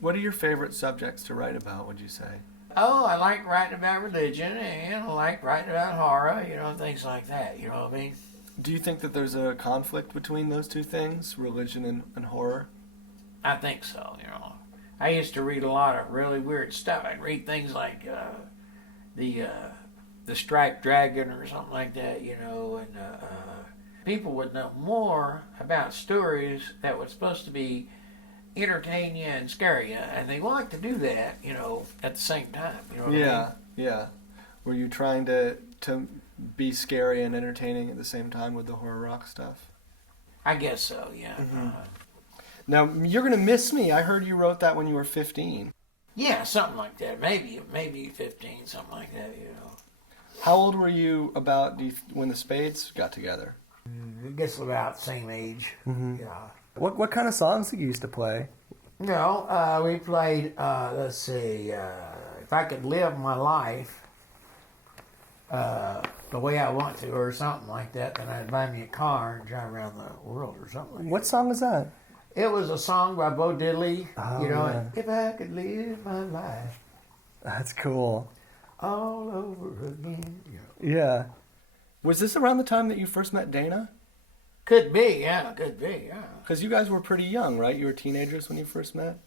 What are your favorite subjects to write about, would you say? Oh, I like writing about religion, and I like writing about horror, things like that, you know what I mean? Do you think that there's a conflict between those two things, religion and horror? I think so, I used to read a lot of really weird stuff. I'd read things like the Striped Dragon or something like that, and people would know more about stories that were supposed to be entertain you and scare you, and they like to do that, at the same time. You know what I mean? Yeah. Were you trying to be scary and entertaining at the same time with the horror rock stuff? I guess so, yeah. Mm-hmm. Now, You're Gonna Miss Me, I heard you wrote that when you were 15. Yeah, something like that. Maybe 15, something like that, How old were you when the Spades got together? I guess about the same age. Mm-hmm. Yeah. What kind of songs did you used to play? No, we played, let's see, If I Could Live My Life the Way I Want to, or something like that, then I'd buy me a car and drive around the world or something like that. What song is that? It was a song by Bo Diddley, yeah. If I Could Live My Life That's cool. all over again. Yeah. Was this around the time that you first met Dana? Could be, yeah. Because you guys were pretty young, right? You were teenagers when you first met?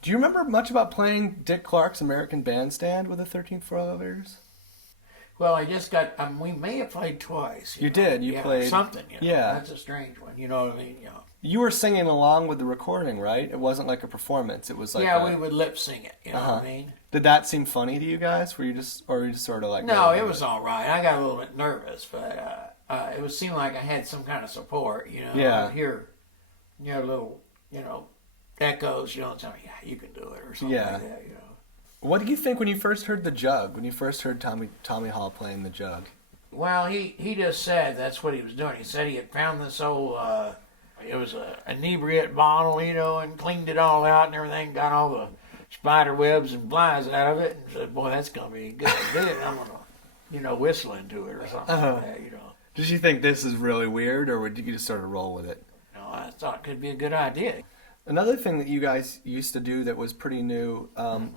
Do you remember much about playing Dick Clark's American Bandstand with the 13th Floor Elevators? Well, I just got, we may have played twice. You did? You played? Something, Yeah. That's a strange one, you know what I mean? You were singing along with the recording, right? It wasn't like a performance. It was like we would lip sing it, you know what I mean? Did that seem funny to you guys? Were you just sort of like... No, it was all right. I got a little bit nervous, but it seemed like I had some kind of support, Yeah. I'd hear, little, echoes, tell me, yeah, you can do it, or something like that, What did you think when you first heard the Jug? When you first heard Tommy Hall playing the Jug? Well, he just said that's what he was doing. He said he had found this old, it was a inebriate bottle, and cleaned it all out and everything, got all the spider webs and flies out of it, and said, boy, that's going to be a good idea. I'm going to, whistle into it or something like that, Did you think this is really weird, or did you just sort of roll with it? No, I thought it could be a good idea. Another thing that you guys used to do that was pretty new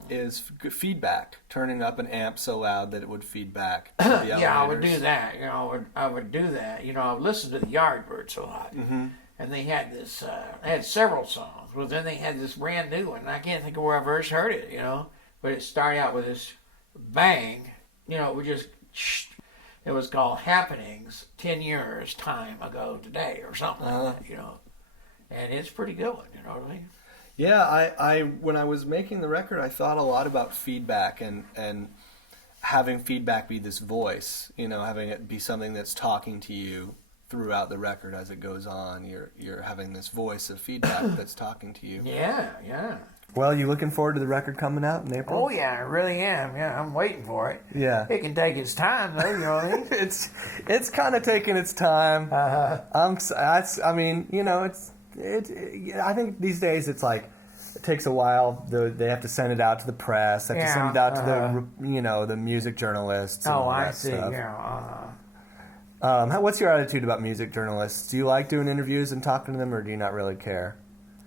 is feedback, turning up an amp so loud that it would feed back to the elevators. Yeah, I would do that. I would do that. I would listen to the Yardbirds a lot. Mm-hmm. And they had this, they had several songs, but then they had this brand new one. I can't think of where I first heard it, but it started out with this bang, it would just, it was called Happenings 10 Years Time Ago Today or something like that, and it's a pretty good one, you know what I mean? Yeah, I when I was making the record, I thought a lot about feedback and having feedback be this voice, having it be something that's talking to you throughout the record as it goes on. You're having this voice of feedback that's talking to you. Yeah. Well, you looking forward to the record coming out in April? Oh yeah, I really am. Yeah, I'm waiting for it. Yeah. It can take its time though, you know what I mean? It's kind of taking its time. I think these days it's like it takes a while. They have to send it out to the press. They have to send it out to the music journalists. And all that see. Stuff. Yeah. What's your attitude about music journalists? Do you like doing interviews and talking to them, or do you not really care?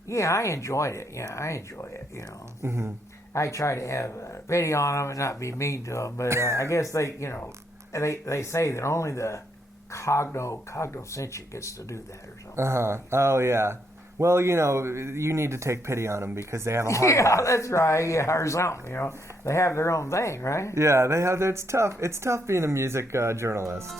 Yeah, I enjoy it. Mm-hmm. I try to have pity on them and not be mean to them, but I guess they say that only the cognoscent gets to do that or something. Oh yeah. Well, you need to take pity on them because they have a hard life. That's right. Yeah, or something. They have their own thing, right? Yeah, they have. It's tough. It's tough being a music journalist.